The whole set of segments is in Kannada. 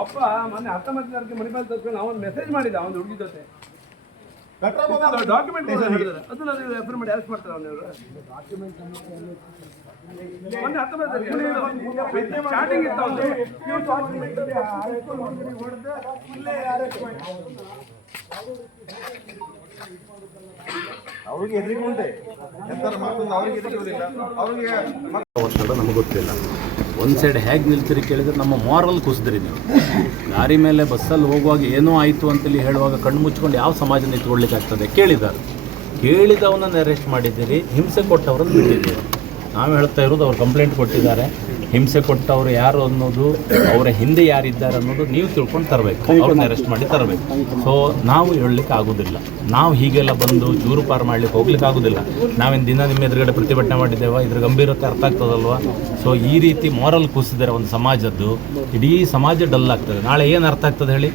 ಒಬ್ಬ ಮೊನ್ನೆ 19 ತಾರೀಕು ಮಣಿಪಾಲ್ ತರ್ಕೊಂಡು ಅವನು ಮೆಸೇಜ್ ಮಾಡಿದ ಅವನು ಹುಡುಗಿ ಜೊತೆ ಡಾಕ್ಯುಮೆಂಟೇಶನ್ ಹೇಳಿದ್ದಾರೆ ಅದನ್ನ ರೆಫರ್ ಮಾಡಿ ಅರೆಸ್ಟ್ ಮಾಡ್ತಾರೆ ಅವನು ಮೊನ್ನೆ 19 ತಾರೀಕು ಸ್ಟಾರ್ಟಿಂಗ್ ಇತ್ತು ಅವ್ರಿಗೆ ಎದುರಿಗುಂಟೆ ಎಂತಾರು ಮಾತೊಂದು ಅವ್ರಿಗೆ ಎದುರಿಗುವುದಿಲ್ಲ ಅವ್ರಿಗೆ ನಮಗೆ ಗೊತ್ತಿಲ್ಲ. ಒಂದು ಸೈಡ್ ಹೇಗೆ ನಿಲ್ತೀರಿ ಕೇಳಿದ್ರೆ ನಮ್ಮ ಮಾರಲ್ ಕುಸಿದ್ರಿ ನೀವು. ದಾರಿ ಮೇಲೆ ಬಸ್ಸಲ್ಲಿ ಹೋಗುವಾಗ ಏನೋ ಆಯಿತು ಅಂತೇಳಿ ಹೇಳುವಾಗ ಕಣ್ಣು ಮುಚ್ಕೊಂಡು ಯಾವ ಸಮಾಜ ನಿಂತ್ಕೊಳ್ಳಿಕ್ಕಾಗ್ತದೆ? ಕೇಳಿದವನನ್ನು ಅರೆಸ್ಟ್ ಮಾಡಿದ್ದೀರಿ, ಹಿಂಸೆ ಕೊಟ್ಟವ್ರನ್ನು ಬಿಟ್ಟಿದ್ದೀರಿ. ನಾವು ಹೇಳ್ತಾ ಇರೋದು ಅವ್ರು ಕಂಪ್ಲೇಂಟ್ ಕೊಟ್ಟಿದ್ದಾರೆ, ಹಿಂಸೆ ಕೊಟ್ಟವರು ಯಾರು ಅನ್ನೋದು, ಅವರ ಹಿಂದೆ ಯಾರಿದ್ದಾರೆ ಅನ್ನೋದು ನೀವು ತಿಳ್ಕೊಂಡು ತರಬೇಕು, ಅವ್ರನ್ನ ಅರೆಸ್ಟ್ ಮಾಡಿ ತರಬೇಕು. ಸೊ ನಾವು ಹೇಳಲಿಕ್ಕೆ ಆಗೋದಿಲ್ಲ, ನಾವು ಹೀಗೆಲ್ಲ ಬಂದು ಜೂರು ಪಾರು ಮಾಡ್ಲಿಕ್ಕೆ ಹೋಗ್ಲಿಕ್ಕೆ ಆಗೋದಿಲ್ಲ. ನಾವೇನು ದಿನ ನಿಮ್ಮ ಎದುರುಗಡೆ ಪ್ರತಿಭಟನೆ ಮಾಡಿದ್ದೇವೆ, ಇದ್ರ ಗಂಭೀರತೆ ಅರ್ಥ ಆಗ್ತದಲ್ವ? ಸೊ ಈ ರೀತಿ ಮಾರಲ್ ಕುಸಿದರೆ ಒಂದು ಸಮಾಜದ್ದು, ಇಡೀ ಸಮಾಜ ಡಲ್ ಆಗ್ತದೆ. ನಾಳೆ ಏನು ಅರ್ಥ ಆಗ್ತದೆ ಹೇಳಿ?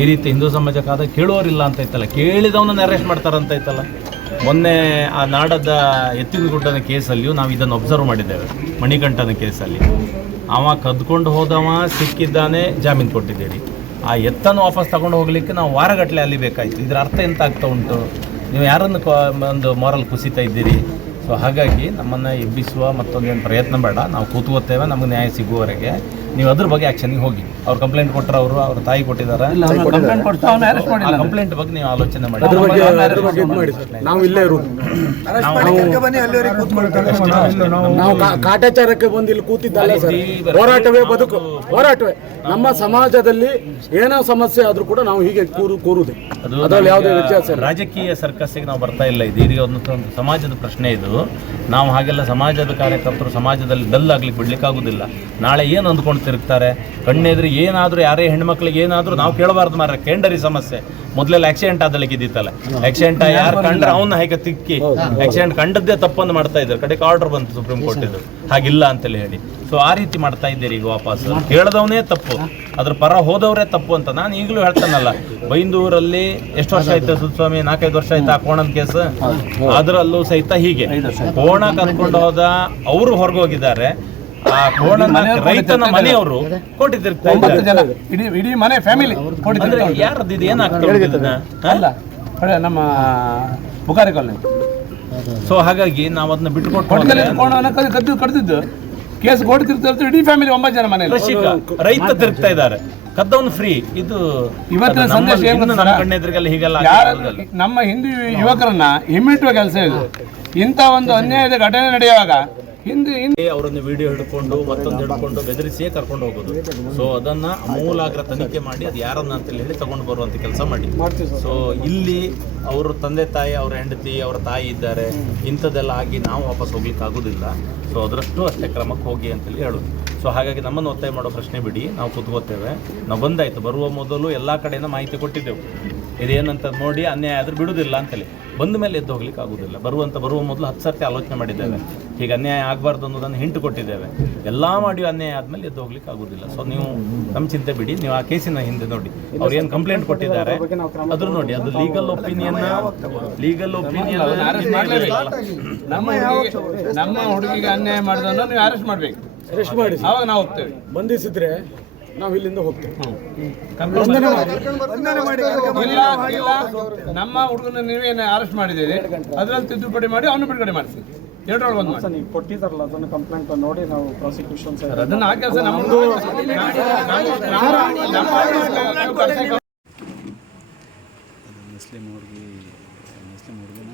ಈ ರೀತಿ ಹಿಂದೂ ಸಮಾಜಕ್ಕಾದ ಕೇಳೋರಿಲ್ಲ ಅಂತ ಐತಲ್ಲ, ಕೇಳಿದವನನ್ನು ಅರೆಸ್ಟ್ ಮಾಡ್ತಾರಂತ ಐತಲ್ಲ. ಮೊನ್ನೆ ಆ ನಾಡದ ಎತ್ತಿನಗುಡ್ಡನ ಕೇಸಲ್ಲಿಯೂ ನಾವು ಇದನ್ನು ಒಬ್ಸರ್ವ್ ಮಾಡಿದ್ದೇವೆ. ಮಣಿಕಂಠನ ಕೇಸಲ್ಲಿ ಅವ ಕದ್ಕೊಂಡು ಹೋದವ ಸಿಕ್ಕಿದ್ದಾನೆ, ಜಾಮೀನು ಕೊಟ್ಟಿದ್ದೀರಿ. ಆ ಎತ್ತನ್ನು ವಾಪಸ್ ತಗೊಂಡು ಹೋಗಲಿಕ್ಕೆ ನಾವು ವಾರಗಟ್ಟಲೆ ಅಲ್ಲಿ ಬೇಕಾಯಿತು. ಇದರ ಅರ್ಥ ಎಂತ ಆಗ್ತಾ ಉಂಟು? ನೀವು ಯಾರನ್ನು ಒಂದು ಮಾರಲ್ ಕುಸಿತಾ ಇದ್ದೀರಿ? ಸೊ ಹಾಗಾಗಿ ನಮ್ಮನ್ನು ಎಬ್ಬಿಸುವ ಮತ್ತೊಂದೇನು ಪ್ರಯತ್ನ ಬೇಡ. ನಾವು ಕೂತ್ಕೋತೇವೆ, ನಮಗೆ ನ್ಯಾಯ ಸಿಗುವವರೆಗೆ. ನೀವು ಅದ್ರ ಬಗ್ಗೆ ಆ್ಯಕ್ಷನ್ಗೆ ಹೋಗಿ. ಅವ್ರು ಕಂಪ್ಲೇಂಟ್ ಕೊಟ್ಟರು, ಅವ್ರ ತಾಯಿ ಕೊಟ್ಟಿದ್ದಾರೆ. ಕಂಪ್ಲೇಂಟ್ ಬಗ್ಗೆ ನೀವು ಆಲೋಚನೆ ಮಾಡಿ. ನಾವು ಇಲ್ಲೇ ಇರೋದು, ನಾವು ಕಾಟಾಚಾರಕ್ಕೆ ಬಂದು ಇಲ್ಲಿ ಕೂತಿದ್ದಲ್ಲ ಸರ್. ಹೋರಾಟವೇ ಬದುಕು, ಹೋರಾಟವೇ ನಮ್ಮ ಸಮಾಜದಲ್ಲಿ ಏನೋ ಸಮಸ್ಯೆ ಆದ್ರೂ ಕೂಡ ನಾವು ಹೀಗೆ ಕೂರುವುದೇ, ಅದರಲ್ಲಿ ಯಾವುದೇ ವ್ಯತ್ಯಾಸ ಇಲ್ಲ. ರಾಜಕೀಯ ಸರ್ಕಸ್ಸಿಗೆ ನಾವು ಬರ್ತಾ ಇಲ್ಲ. ಇದು ಒಂದು ಸಮಾಜದ ಪ್ರಶ್ನೆ. ಇದು ನಾವು ಹಾಗೆಲ್ಲ ಸಮಾಜದ ಕಾರ್ಯಕರ್ತರು ಸಮಾಜದಲ್ಲಿ ಡಲ್ ಆಗ್ಲಿಕ್ಕೆ ಬಿಡ್ಲಿಕ್ಕೆ ಆಗುದಿಲ್ಲ. ನಾಳೆ ಏನು ಅಂದ್ಕೊಂಡು ತಿರುಗ್ತಾರೆ ಕಣ್ಣೆದ್ರಿ? ಏನಾದರೂ ಯಾರೇ ಹೆಣ್ಮಕ್ಳಿಗೆ ಏನಾದರೂ ನಾವು ಕೇಳಬಾರ್ದು ಮಾರ್ರೆ. ಕೇಂಡರಿ ಸಮಸ್ಯೆ ಮೊದಲೆಲ್ಲ ಆಕ್ಸಿಡೆಂಟ್ ಆದಲ್ಲಿಗೆ ಇದ್ದಿತ್ತಲ್ಲ, ಆಕ್ಸಿಡೆಂಟ್ ಯಾರು ಕಂಡ್ರೆ ಅವನ್ನ ಹೇಗೆ ತಿಕ್ಕಿ ಆಕ್ಸಿಡೆಂಟ್ ಕಂಡದ್ದೇ ತಪ್ಪನ್ನು ಮಾಡ್ತಾ ಇದ್ದಾರೆ. ಕಡೆಗೆ ಆರ್ಡರ್ ಬಂತು ಸುಪ್ರೀಂ ಕೋರ್ಟ್ ಇದು ಹಾಗಿಲ್ಲ ಅಂತೇಳಿ ಹೇಳಿ. ಸೊ ಆ ರೀತಿ ಮಾಡ್ತಾ ಇದ್ದೀರಿ. ಈಗ ವಾಪಸ್ ಕೇಳದವನೇ ತಪ್ಪು, ಅದ್ರ ಪರ ಹೋದವರೇ ತಪ್ಪು ಅಂತ ನಾನು ಈಗಲೂ ಹೇಳ್ತಾನಲ್ಲ. ಬೈಂದೂರಲ್ಲಿ ಎಷ್ಟು ವರ್ಷ ಆಯ್ತು ಸುಸ್ವಾಮಿ? 4-5 ವರ್ಷ ಆಯ್ತು ಆ ಕೋಣದ ಕೇಸ್. ಅದರಲ್ಲೂ ಸಹಿತ ಹೀಗೆ ಕೋಣ ಕದ್ಕೊಂಡು ಹೋದ ಅವರು ಹೊರಗೆ ಹೋಗಿದ್ದಾರೆ. ಆ ಕೋಣನ ರೈತನ ಮನೆಯವರು ಕೋಟಿ ತಿರುಗ್ತಾ ಇದ್ದಾರೆ. ಇಡೀ ಮನೆ ಫ್ಯಾಮಿಲಿ ಯಾರದ್ದು ಇದು? ಏನಾಗ್ತದೆ ನಮ್ಮ ಬುಕಾರಿ ಕಾಲನಿ. ಸೊ ಹಾಗಾಗಿ ನಾವು ಅದನ್ನ ಬಿಟ್ಟುಕೊಟ್ಟು ಕಡ್ದಿದ್ದು ಕೇಸ್ ಕೋಟಿ ತಿರುಗ್ತಾ ಇಡೀ ಫ್ಯಾಮಿಲಿ 9 ಜನ ಮನೆ ರೈತ ತಿರುಗ್ತಾ ಇದ್ದಾರೆ. ಕದ್ದವನು ಫ್ರೀ. ಇದು ಇವತ್ತಿನ ಸಂದೇಶ ನಮ್ಮ ಕಣ್ಣೆದ್ರಿಗೆಲ್ಲ ಹೀಗೆಲ್ಲ ನಮ್ಮ ಹಿಂದೂ ಯುವಕರನ್ನ ಹಿಮ್ಮೆಟ್ಟುವ ಕೆಲಸ ಇದು. ಇಂಥ ಒಂದು ಅನ್ಯಾಯದ ಘಟನೆ ನಡೆಯುವಾಗ ಹಿಂದೆ ಅವರನ್ನು ವಿಡಿಯೋ ಹಿಡ್ಕೊಂಡು ಮತ್ತೊಂದು ಹಿಡ್ಕೊಂಡು ಬೆದರಿಸಿಯೇ ಕರ್ಕೊಂಡು ಹೋಗೋದು. ಸೊ ಅದನ್ನ ಅಮೂಲಾಗ್ರ ತನಿಖೆ ಮಾಡಿ ಅದು ಯಾರನ್ನ ಅಂತೇಳಿ ಹೇಳಿ ತಗೊಂಡು ಬರುವಂತ ಕೆಲಸ ಮಾಡಿ. ಸೊ ಇಲ್ಲಿ ಅವ್ರ ತಂದೆ ತಾಯಿ, ಅವರ ಹೆಂಡತಿ, ಅವರ ತಾಯಿ ಇದ್ದಾರೆ. ಇಂಥದ್ದೆಲ್ಲ ಆಗಿ ನಾವು ವಾಪಸ್ ಹೋಗ್ಲಿಕ್ಕೆ ಆಗೋದಿಲ್ಲ. ಸೊ ಅದರಷ್ಟು ಅಷ್ಟೇ ಕ್ರಮಕ್ಕೆ ಹೋಗಿ ಅಂತೇಳಿ ಹೇಳೋದು. ಸೊ ಹಾಗಾಗಿ ನಮ್ಮನ್ನು ಒತ್ತಾಯ ಮಾಡೋ ಪ್ರಶ್ನೆ ಬಿಡಿ, ನಾವು ಕೂತ್ಕೋತೇವೆ. ನಾವು ಬಂದಾಯ್ತು, ಬರುವ ಮೊದಲು ಎಲ್ಲ ಕಡೆಯಿಂದ ಮಾಹಿತಿ ಕೊಟ್ಟಿದ್ದೆವು. ಇದೇನಂತ ನೋಡಿ ಅನ್ಯಾಯ ಆದರೂ ಬಿಡುವುದಿಲ್ಲ ಅಂತೇಳಿ ಬಂದ ಮೇಲೆ ಎದ್ದು ಹೋಗ್ಲಿಕ್ಕೆ ಆಗೋದಿಲ್ಲ. ಬರುವ ಮೊದಲು 10 ಸರ್ತಿ ಆಲೋಚನೆ ಮಾಡಿದ್ದೇವೆ, ಹೀಗೆ ಅನ್ಯಾಯ ಆಗಬಾರ್ದು ಅನ್ನೋದನ್ನು ಹಿಂಟು ಕೊಟ್ಟಿದ್ದೇವೆ. ಎಲ್ಲ ಮಾಡಿ ಅನ್ಯಾಯ ಆದಮೇಲೆ ಎದ್ದು ಹೋಗ್ಲಿಕ್ಕೆ ಆಗೋದಿಲ್ಲ. ಸೊ ನೀವು ನಮ್ಮ ಚಿಂತೆ ಬಿಡಿ, ನೀವು ಆ ಕೇಸಿನ ಹಿಂದೆ ನೋಡಿ ಅವ್ರು ಏನು ಕಂಪ್ಲೇಂಟ್ ಕೊಟ್ಟಿದ್ದಾರೆ ಅದ್ರ ನೋಡಿ, ಅದು ಲೀಗಲ್ ಒಪಿನಿಯನ್ ನಮ್ಮ ಹುಡುಗಿಗೆ ಅನ್ಯಾಯ ಮಾಡಿದನ್ನು ನೀವು ಅರೆಸ್ಟ್ ಮಾಡಬೇಕು, ಅರೆಸ್ಟ್ ಮಾಡಿ ಅವಾಗ ನಾವು ಹೋಗ್ತೇವೆ. ಬಂಧಿಸಿದ್ರೆ ನಾವು ಇಲ್ಲಿಂದ ಹೋಗ್ತೇವೆ. ಇಲ್ಲ, ನಮ್ಮ ಹುಡುಗನ ನೀವೇನು ಅರೆಸ್ಟ್ ಮಾಡಿದ್ದೀರಿ ಅದರಲ್ಲಿ ತಿದ್ದುಪಡಿ ಮಾಡಿ ಅವನು ಬಿಡುಗಡೆ ಮಾಡಿಸಿ, ಎರಡರೊಳಗೆ ಒಂದು ಮಾಡಿ. ನೀವು ಕೊಟ್ಟಿದ್ದಾರಲ್ಲ ಅದನ್ನು ಕಂಪ್ಲೇಂಟ್ ನೋಡಿ ನಾವು ಪ್ರಾಸಿಕ್ಯೂಷನ್ ಅದನ್ನು ಆ ಕೆಲಸ ನಮ್ಮದು ಮುಸ್ಲಿಂ ಹುಡುಗಿನ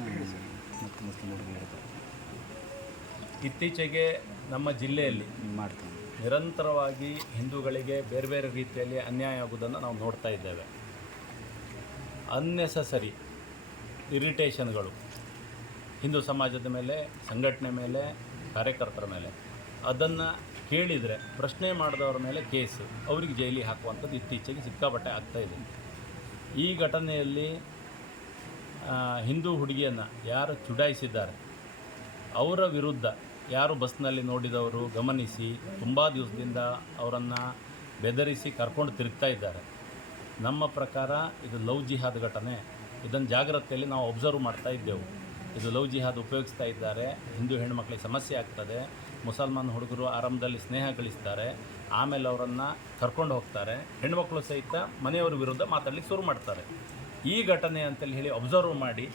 ಮತ್ತು ಮುಸ್ಲಿಂ ಹುಡುಗಿ ಇರ್ತಾರೆ. ಇತ್ತೀಚೆಗೆ ನಮ್ಮ ಜಿಲ್ಲೆಯಲ್ಲಿ ಮಾಡ್ತಾನೆ ನಿರಂತರವಾಗಿ ಹಿಂದೂಗಳಿಗೆ ಬೇರೆ ಬೇರೆ ರೀತಿಯಲ್ಲಿ ಅನ್ಯಾಯ ಆಗುವುದನ್ನು ನಾವು ನೋಡ್ತಾ ಇದ್ದೇವೆ. ಅನ್ನೆಸಸರಿ ಇರಿಟೇಷನ್ಗಳು ಹಿಂದೂ ಸಮಾಜದ ಮೇಲೆ, ಸಂಘಟನೆ ಮೇಲೆ, ಕಾರ್ಯಕರ್ತರ ಮೇಲೆ, ಅದನ್ನು ಕೇಳಿದರೆ ಪ್ರಶ್ನೆ ಮಾಡಿದವರ ಮೇಲೆ ಕೇಸು, ಅವ್ರಿಗೆ ಜೈಲಿಗೆ ಹಾಕುವಂಥದ್ದು ಇತ್ತೀಚೆಗೆ ಸಿಕ್ಕಾಪಟ್ಟೆ ಆಗ್ತಾಯಿದೆ. ಈ ಘಟನೆಯಲ್ಲಿ ಹಿಂದೂ ಹುಡುಗಿಯನ್ನು ಯಾರು ಚುಡಾಯಿಸಿದ್ದಾರೆ ಅವರ ವಿರುದ್ಧ ಯಾರು ಬಸ್ನಲ್ಲಿ ನೋಡಿದವರು ಗಮನಿಸಿ ತುಂಬ ದಿವಸದಿಂದ ಅವರನ್ನು ಬೆದರಿಸಿ ಕರ್ಕೊಂಡು ತಿರುಗ್ತಾ ಇದ್ದಾರೆ. ನಮ್ಮ ಪ್ರಕಾರ ಇದು ಲವ್ ಜಿಹಾದ್ ಘಟನೆ. ಇದನ್ನು ಜಾಗ್ರತೆಯಲ್ಲಿ ನಾವು ಒಬ್ಸರ್ವ್ ಮಾಡ್ತಾ ಇದ್ದೆವು. ಇದು ಲವ್ ಜಿಹಾದ್ ಉಪಯೋಗಿಸ್ತಾ ಇದ್ದಾರೆ, ಹಿಂದೂ ಹೆಣ್ಣುಮಕ್ಕಳಿಗೆ ಸಮಸ್ಯೆ ಆಗ್ತದೆ, ಮುಸಲ್ಮಾನ್ ಹುಡುಗರು ಆರಂಭದಲ್ಲಿ ಸ್ನೇಹ ಗಳಿಸ್ತಾರೆ, ಆಮೇಲೆ ಅವರನ್ನು ಕರ್ಕೊಂಡು ಹೋಗ್ತಾರೆ, ಹೆಣ್ಮಕ್ಳು ಸಹಿತ ಮನೆಯವರ ವಿರುದ್ಧ ಮಾತಾಡಲಿಕ್ಕೆ ಶುರು ಮಾಡ್ತಾರೆ. ಈ ಘಟನೆ ಅಂತೇಳಿ ಹೇಳಿ ಒಬ್ಸರ್ವ್ ಮಾಡಿ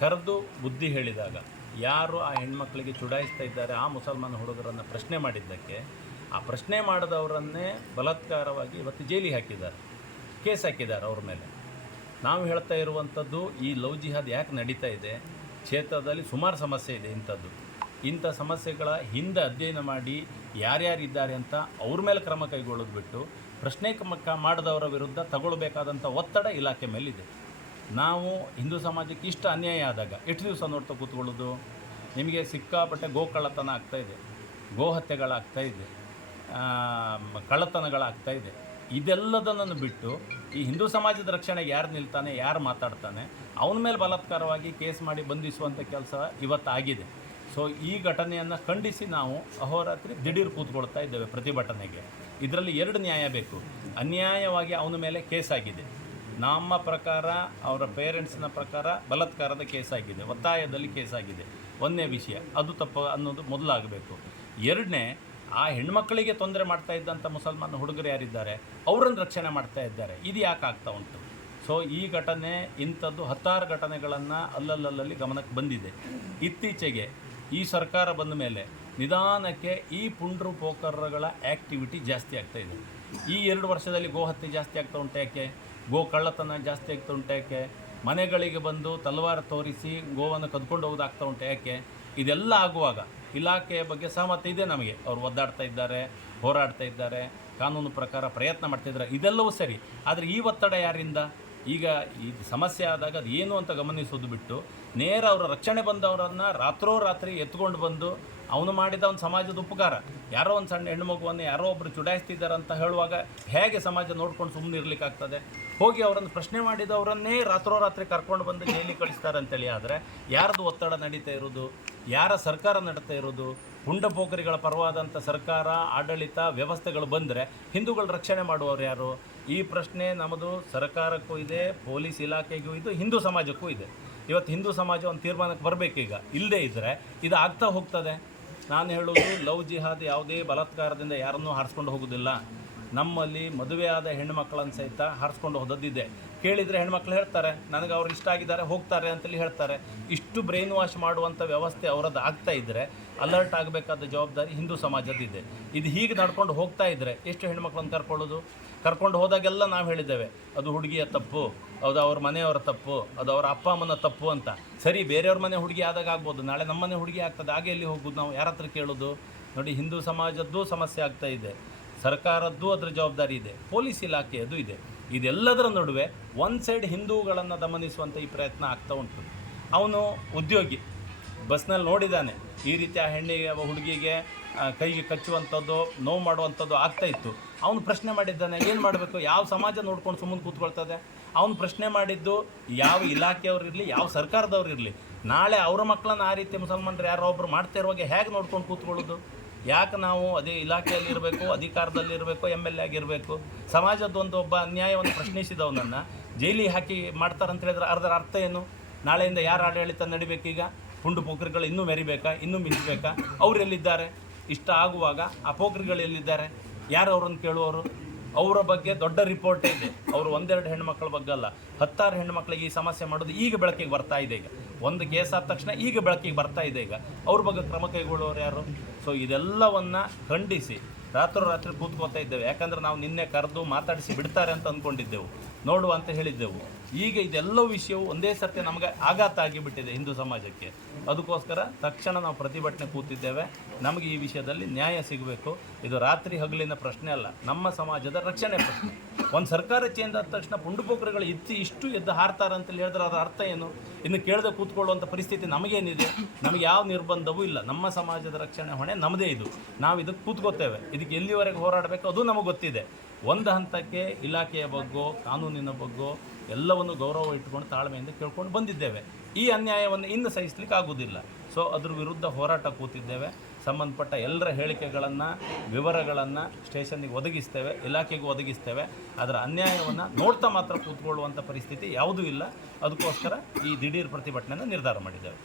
ಕರೆದು ಬುದ್ಧಿ ಹೇಳಿದಾಗ ಯಾರು ಆ ಹೆಣ್ಮಕ್ಳಿಗೆ ಚುಡಾಯಿಸ್ತಾ ಇದ್ದಾರೆ ಆ ಮುಸಲ್ಮಾನ್ ಹುಡುಗರನ್ನು ಪ್ರಶ್ನೆ ಮಾಡಿದ್ದಕ್ಕೆ ಆ ಪ್ರಶ್ನೆ ಮಾಡಿದವರನ್ನೇ ಬಲಾತ್ಕಾರವಾಗಿ ಇವತ್ತು ಜೈಲಿಗೆ ಹಾಕಿದ್ದಾರೆ, ಕೇಸ್ ಹಾಕಿದ್ದಾರೆ ಅವ್ರ ಮೇಲೆ. ನಾವು ಹೇಳ್ತಾ ಇರುವಂಥದ್ದು ಈ ಲವ್ ಜಿಹಾದ್ ಯಾಕೆ ನಡೀತಾ ಇದೆ, ಕ್ಷೇತ್ರದಲ್ಲಿ ಸುಮಾರು ಸಮಸ್ಯೆ ಇದೆ. ಇಂಥ ಸಮಸ್ಯೆಗಳ ಹಿಂದೆ ಅಧ್ಯಯನ ಮಾಡಿ ಯಾರ್ಯಾರಿದ್ದಾರೆ ಅಂತ ಅವ್ರ ಮೇಲೆ ಕ್ರಮ ಕೈಗೊಳ್ಳೋದು ಬಿಟ್ಟು ಪ್ರಶ್ನೆ ಮಾಡಿದವರ ವಿರುದ್ಧ ತಗೊಳ್ಬೇಕಾದಂಥ ಒತ್ತಡ ಇಲಾಖೆ ಮೇಲಿದೆ. ನಾವು ಹಿಂದೂ ಸಮಾಜಕ್ಕೆ ಇಷ್ಟು ಅನ್ಯಾಯ ಆದಾಗ ಎಷ್ಟು ದಿವಸ ನೋಡ್ತಾ ಕೂತ್ಕೊಳ್ಳೋದು? ನಿಮಗೆ ಸಿಕ್ಕಾಪಟ್ಟೆ ಗೋಕಳ್ಳತನ ಆಗ್ತಾಯಿದೆ, ಗೋಹತ್ಯೆಗಳಾಗ್ತಾಯಿದೆ, ಕಳ್ಳತನಗಳಾಗ್ತಾಯಿದೆ. ಇದೆಲ್ಲದನ್ನು ಬಿಟ್ಟು ಈ ಹಿಂದೂ ಸಮಾಜದ ರಕ್ಷಣೆಗೆ ಯಾರು ನಿಲ್ತಾನೆ, ಯಾರು ಮಾತಾಡ್ತಾನೆ, ಅವನ ಮೇಲೆ ಬಲಾತ್ಕಾರವಾಗಿ ಕೇಸ್ ಮಾಡಿ ಬಂಧಿಸುವಂಥ ಕೆಲಸ ಇವತ್ತಾಗಿದೆ. ಸೊ ಈ ಘಟನೆಯನ್ನು ಖಂಡಿಸಿ ನಾವು ಅಹೋರಾತ್ರಿ ದಿಢೀರ್ ಕೂತ್ಕೊಳ್ತಾ ಇದ್ದೇವೆ ಪ್ರತಿಭಟನೆಗೆ. ಇದರಲ್ಲಿ 2 ನ್ಯಾಯ ಬೇಕು. ಅನ್ಯಾಯವಾಗಿ ಅವನ ಮೇಲೆ ಕೇಸ್ ಆಗಿದೆ, ನಮ್ಮ ಪ್ರಕಾರ ಅವರ ಪೇರೆಂಟ್ಸ್ನ ಪ್ರಕಾರ ಬಲಾತ್ಕಾರದ ಕೇಸ್ ಆಗಿದೆ, ಒತ್ತಾಯದಲ್ಲಿ ಕೇಸ್ ಆಗಿದೆ. ಒಂದನೇ ವಿಷಯ ಅದು ತಪ್ಪು ಅನ್ನೋದು ಮೊದಲಾಗಬೇಕು. 2ನೇ, ಆ ಹೆಣ್ಮಕ್ಕಳಿಗೆ ತೊಂದರೆ ಮಾಡ್ತಾ ಇದ್ದಂಥ ಮುಸಲ್ಮಾನ ಹುಡುಗರು ಯಾರಿದ್ದಾರೆ ಅವರನ್ನು ರಕ್ಷಣೆ ಮಾಡ್ತಾ ಇದ್ದಾರೆ. ಇದು ಯಾಕೆ ಆಗ್ತಾ ಉಂಟು? ಸೊ ಈ ಘಟನೆ ಇಂಥದ್ದು 10 ಘಟನೆಗಳನ್ನು ಅಲ್ಲಲ್ಲಿ ಗಮನಕ್ಕೆ ಬಂದಿದೆ. ಇತ್ತೀಚೆಗೆ ಈ ಸರ್ಕಾರ ಬಂದ ಮೇಲೆ ನಿಧಾನಕ್ಕೆ ಈ ಪುಂಡ್ರು ಪೋಕರ್ಗಳ ಆ್ಯಕ್ಟಿವಿಟಿ ಜಾಸ್ತಿ ಆಗ್ತಾಯಿದೆ. ಈ 2 ವರ್ಷದಲ್ಲಿ ಗೋಹತ್ಯೆ ಜಾಸ್ತಿ ಆಗ್ತಾ ಉಂಟು ಯಾಕೆ? ಗೋ ಕಳ್ಳತನ ಜಾಸ್ತಿ ಆಗ್ತಾ ಉಂಟು ಯಾಕೆ? ಮನೆಗಳಿಗೆ ಬಂದು ತಲವಾರು ತೋರಿಸಿ ಗೋವನ್ನು ಕದ್ಕೊಂಡು ಹೋಗೋದಾಗ್ತಾ ಉಂಟು ಯಾಕೆ? ಇದೆಲ್ಲ ಆಗುವಾಗ ಇಲಾಖೆಯ ಬಗ್ಗೆ ಸಹಮತ ಇದೆ ನಮಗೆ. ಅವರು ಒದ್ದಾಡ್ತಾ ಇದ್ದಾರೆ, ಹೋರಾಡ್ತಾ ಇದ್ದಾರೆ, ಕಾನೂನು ಪ್ರಕಾರ ಪ್ರಯತ್ನ ಮಾಡ್ತಿದ್ದಾರೆ, ಇದೆಲ್ಲವೂ ಸರಿ. ಆದರೆ ಈ ಒತ್ತಡ ಯಾರಿಂದ? ಈಗ ಈ ಸಮಸ್ಯೆ ಆದಾಗ ಅದು ಏನು ಅಂತ ಗಮನಿಸೋದು ಬಿಟ್ಟು ನೇರ ಅವರ ರಕ್ಷಣೆ ಬಂದವರನ್ನು ರಾತ್ರೋರಾತ್ರಿ ಎತ್ಕೊಂಡು ಬಂದು ಅವನು ಮಾಡಿದ ಒಂದು ಸಮಾಜದ ಉಪಕಾರ, ಯಾರೋ ಒಂದು ಸಣ್ಣ ಹೆಣ್ಣುಮಗುವನ್ನು ಯಾರೋ ಒಬ್ಬರು ಚುಡಾಯಿಸ್ತಿದ್ದಾರೆ ಅಂತ ಹೇಳುವಾಗ ಹೇಗೆ ಸಮಾಜ ನೋಡ್ಕೊಂಡು ಸುಮ್ಮನೆ ಇರಲಿಕ್ಕಾಗ್ತದೆ? ಹೋಗಿ ಅವರನ್ನು ಪ್ರಶ್ನೆ ಮಾಡಿದವರನ್ನೇ ರಾತ್ರೋರಾತ್ರಿ ಕರ್ಕೊಂಡು ಬಂದು ಜೈಲಿಗೆ ಕಳಿಸ್ತಾರೆ ಅಂತೇಳಿ ಆದರೆ ಯಾರದು ಒತ್ತಡ ನಡೀತಾ ಇರೋದು? ಯಾರ ಸರ್ಕಾರ ನಡೀತಾ ಇರೋದು? ಪುಂಡಪೋಖರಿಗಳ ಪರವಾದಂಥ ಸರ್ಕಾರ, ಆಡಳಿತ ವ್ಯವಸ್ಥೆಗಳು ಬಂದರೆ ಹಿಂದೂಗಳ ರಕ್ಷಣೆ ಮಾಡುವವರು ಯಾರು? ಈ ಪ್ರಶ್ನೆ ನಮ್ಮದು ಸರ್ಕಾರಕ್ಕೂ ಇದೆ, ಪೊಲೀಸ್ ಇಲಾಖೆಗೂ ಇದೆ, ಹಿಂದೂ ಸಮಾಜಕ್ಕೂ ಇದೆ. ಇವತ್ತು ಹಿಂದೂ ಸಮಾಜ ಒಂದು ತೀರ್ಮಾನಕ್ಕೆ ಬರಬೇಕೀಗ. ಇಲ್ಲದೇ ಇದ್ದರೆ ಇದು ಆಗ್ತಾ ಹೋಗ್ತದೆ. ನಾನು ಹೇಳೋದು, ಲವ್ ಜಿಹಾದ್ ಯಾವುದೇ ಬಲಾತ್ಕಾರದಿಂದ ಯಾರನ್ನೂ ಹಾರಿಸ್ಕೊಂಡು ಹೋಗೋದಿಲ್ಲ. ನಮ್ಮಲ್ಲಿ ಮದುವೆಯಾದ ಹೆಣ್ಣುಮಕ್ಕಳನ್ನು ಸಹಿತ ಹಾರಿಸ್ಕೊಂಡು ಹೋದದ್ದಿದೆ. ಕೇಳಿದರೆ ಹೆಣ್ಮಕ್ಳು ಹೇಳ್ತಾರೆ, ನನಗೆ ಅವ್ರು ಇಷ್ಟ ಆಗಿದ್ದಾರೆ, ಹೋಗ್ತಾರೆ ಅಂತೇಳಿ ಹೇಳ್ತಾರೆ. ಇಷ್ಟು ಬ್ರೈನ್ ವಾಶ್ ಮಾಡುವಂಥ ವ್ಯವಸ್ಥೆ ಅವರದ್ದು ಆಗ್ತಾ ಇದ್ದರೆ ಅಲರ್ಟ್ ಆಗಬೇಕಾದ ಜವಾಬ್ದಾರಿ ಹಿಂದೂ ಸಮಾಜದ್ದಿದೆ. ಇದು ಹೀಗೆ ನಡ್ಕೊಂಡು ಹೋಗ್ತಾ ಇದ್ದರೆ ಎಷ್ಟು ಹೆಣ್ಮಕ್ಳನ್ನು ಕರ್ಕೊಂಡು ಹೋದಾಗೆಲ್ಲ ನಾವು ಹೇಳಿದ್ದೇವೆ ಅದು ಹುಡುಗಿಯ ತಪ್ಪು, ಅದು ಅವ್ರ ಮನೆಯವರ ತಪ್ಪು, ಅದು ಅವರ ಅಪ್ಪ ಅಮ್ಮನ ತಪ್ಪು ಅಂತ. ಸರಿ, ಬೇರೆಯವ್ರ ಮನೆ ಹುಡುಗಿ ಆದಾಗ ಆಗ್ಬೋದು, ನಾಳೆ ನಮ್ಮ ಮನೆ ಹುಡುಗಿ ಆಗ್ತದೆ, ಹಾಗೆ ಎಲ್ಲಿ ಹೋಗೋದು? ನಾವು ಯಾರ ಹತ್ರ ಕೇಳೋದು? ನೋಡಿ, ಹಿಂದೂ ಸಮಾಜದ್ದು ಸಮಸ್ಯೆ ಆಗ್ತಾ ಇದೆ, ಸರ್ಕಾರದ್ದು ಅದರ ಜವಾಬ್ದಾರಿ ಇದೆ, ಪೊಲೀಸ್ ಇಲಾಖೆಯದು ಇದೆ. ಇದೆಲ್ಲದರ ನಡುವೆ ಒಂದು ಸೈಡ್ ಹಿಂದೂಗಳನ್ನು ದಮನಿಸುವಂಥ ಈ ಪ್ರಯತ್ನ ಆಗ್ತಾ ಉಂಟು. ಅವನು ಉದ್ಯೋಗಿ ಬಸ್ನಲ್ಲಿ ನೋಡಿದ್ದಾನೆ ಈ ರೀತಿ ಆ ಹೆಣ್ಣಿಗೆ ಹುಡುಗಿಗೆ ಕೈಗೆ ಕಚ್ಚುವಂಥದ್ದು, ನೋವು ಮಾಡುವಂಥದ್ದು ಆಗ್ತಾಯಿತ್ತು. ಅವನು ಪ್ರಶ್ನೆ ಮಾಡಿದ್ದಾನೆ, ಏನು ಮಾಡಬೇಕು? ಯಾವ ಸಮಾಜ ನೋಡ್ಕೊಂಡು ಸುಮ್ಮನೆ ಕೂತ್ಕೊಳ್ತದೆ? ಅವನು ಪ್ರಶ್ನೆ ಮಾಡಿದ್ದು ಯಾವ ಇಲಾಖೆಯವ್ರು ಇರಲಿ, ಯಾವ ಸರ್ಕಾರದವ್ರು ಇರಲಿ, ನಾಳೆ ಅವರ ಮಕ್ಕಳನ್ನ ಆ ರೀತಿ ಮುಸಲ್ಮಾನರು ಯಾರೋ ಒಬ್ಬರು ಮಾಡ್ತಾ ಇರುವಾಗ ಹೇಗೆ ನೋಡ್ಕೊಂಡು ಕೂತ್ಕೊಳ್ಳೋದು? ಯಾಕೆ ನಾವು ಅದೇ ಇಲಾಖೆಯಲ್ಲಿ ಇರಬೇಕು, ಅಧಿಕಾರದಲ್ಲಿ ಇರಬೇಕು, MLA ಆಗಿರಬೇಕು? ಸಮಾಜದ ಒಬ್ಬ ಅನ್ಯಾಯವನ್ನು ಪ್ರಶ್ನಿಸಿದವನನ್ನು ಜೈಲಿಗೆ ಹಾಕಿ ಮಾಡ್ತಾರಂತ ಹೇಳಿದ್ರೆ ಅದರ ಅರ್ಥ ಏನು? ನಾಳೆಯಿಂದ ಯಾರು ಆಡಳಿತ ನಡಿಬೇಕೀಗ? ಪುಂಡು ಪೋಖ್ರಿಗಳು ಇನ್ನೂ ಮೆರಿಬೇಕಾ, ಇನ್ನೂ ಮಿಂಚಬೇಕಾ? ಅವ್ರು ಎಲ್ಲಿದ್ದಾರೆ? ಇಷ್ಟ ಆಗುವಾಗ ಆ ಪೋಖ್ರಿಗಳು ಎಲ್ಲಿದ್ದಾರೆ? ಯಾರು ಅವ್ರನ್ನು ಕೇಳುವವರು? ಅವರ ಬಗ್ಗೆ ದೊಡ್ಡ ರಿಪೋರ್ಟೇ ಇದೆ. ಅವರು ಒಂದೆರಡು ಹೆಣ್ಣುಮಕ್ಕಳ ಬಗ್ಗೆ ಅಲ್ಲ, 10 ಹೆಣ್ಣುಮಕ್ಕಳಿಗೆ ಈ ಸಮಸ್ಯೆ ಮಾಡೋದು ಈಗ ಬೆಳಕಿಗೆ ಬರ್ತಾ ಇದೆ. ಈಗ ಒಂದು ಕೇಸ್ ಆದ ತಕ್ಷಣ ಈಗ ಬೆಳಕಿಗೆ ಬರ್ತಾ ಇದೆ. ಈಗ ಅವ್ರ ಬಗ್ಗೆ ಕ್ರಮ ಕೈಗೊಳ್ಳುವವರು ಯಾರು? ಸೊ ಇದೆಲ್ಲವನ್ನು ಖಂಡಿಸಿ ರಾತ್ರೋರಾತ್ರಿ ಕೂತ್ಕೋತಾ ಇದ್ದೇವೆ. ಯಾಕಂದರೆ ನಾವು ನಿನ್ನೆ ಕರೆದು ಮಾತಾಡಿಸಿ ಬಿಡ್ತಾರೆ ಅಂತ ಅಂದ್ಕೊಂಡಿದ್ದೆವು, ನೋಡುವ ಅಂತ ಹೇಳಿದ್ದೆವು. ಈಗ ಇದೆಲ್ಲ ವಿಷಯವು ಒಂದೇ ಸರ್ತಿ ನಮಗೆ ಆಘಾತ ಆಗಿಬಿಟ್ಟಿದೆ ಹಿಂದೂ ಸಮಾಜಕ್ಕೆ. ಅದಕ್ಕೋಸ್ಕರ ತಕ್ಷಣ ನಾವು ಪ್ರತಿಭಟನೆ ಕೂತಿದ್ದೇವೆ. ನಮಗೆ ಈ ವಿಷಯದಲ್ಲಿ ನ್ಯಾಯ ಸಿಗಬೇಕು. ಇದು ರಾತ್ರಿ ಹಗಲಿನ ಪ್ರಶ್ನೆ ಅಲ್ಲ, ನಮ್ಮ ಸಮಾಜದ ರಕ್ಷಣೆ ಪ್ರಶ್ನೆ. ಒಂದು ಸರ್ಕಾರ ಚೇಂಜ್ ಆದ ತಕ್ಷಣ ಪುಂಡುಪೋಖ್ರಿಗಳು ಇಷ್ಟು ಎದ್ದು ಹಾರ್ತಾರೆ ಅಂತೇಳಿ ಹೇಳಿದ್ರೆ ಅದರ ಅರ್ಥ ಏನು? ಇನ್ನು ಕೇಳದೆ ಕೂತ್ಕೊಳ್ಳುವಂಥ ಪರಿಸ್ಥಿತಿ ನಮಗೇನಿದೆ? ನಮಗೆ ಯಾವ ನಿರ್ಬಂಧವೂ ಇಲ್ಲ. ನಮ್ಮ ಸಮಾಜದ ರಕ್ಷಣೆ ಹೊಣೆ ನಮ್ಮದೇ ಇದು. ನಾವು ಇದಕ್ಕೆ ಕೂತ್ಕೋತೇವೆ. ಇದಕ್ಕೆ ಎಲ್ಲಿವರೆಗೆ ಹೋರಾಡಬೇಕು ಅದು ನಮಗೆ ಗೊತ್ತಿದೆ. ಒಂದು ಹಂತಕ್ಕೆ ಇಲಾಖೆಯ ಬಗ್ಗೋ ಕಾನೂನಿನ ಬಗ್ಗೋ ಎಲ್ಲವನ್ನು ಗೌರವ ಇಟ್ಕೊಂಡು ತಾಳ್ಮೆಯಿಂದ ಕೇಳ್ಕೊಂಡು ಬಂದಿದ್ದೇವೆ. ಈ ಅನ್ಯಾಯವನ್ನು ಇನ್ನು ಸಹಿಸಲಿಕ್ಕೆ ಆಗೋದಿಲ್ಲ. ಸೊ ಅದ್ರ ವಿರುದ್ಧ ಹೋರಾಟ ಕೂತಿದ್ದೇವೆ. ಸಂಬಂಧಪಟ್ಟ ಎಲ್ಲರ ಹೇಳಿಕೆಗಳನ್ನು, ವಿವರಗಳನ್ನು ಸ್ಟೇಷನ್ನಿಗೆ ಒದಗಿಸ್ತೇವೆ, ಇಲಾಖೆಗೂ ಒದಗಿಸ್ತೇವೆ. ಅದರ ಅನ್ಯಾಯವನ್ನು ನೋಡ್ತಾ ಮಾತ್ರ ಕೂತ್ಕೊಳ್ಳುವಂಥ ಪರಿಸ್ಥಿತಿ ಯಾವುದೂ ಇಲ್ಲ. ಅದಕ್ಕೋಸ್ಕರ ಈ ದಿಢೀರ್ ಪ್ರತಿಭಟನೆಯನ್ನು ನಿರ್ಧಾರ ಮಾಡಿದ್ದೇವೆ.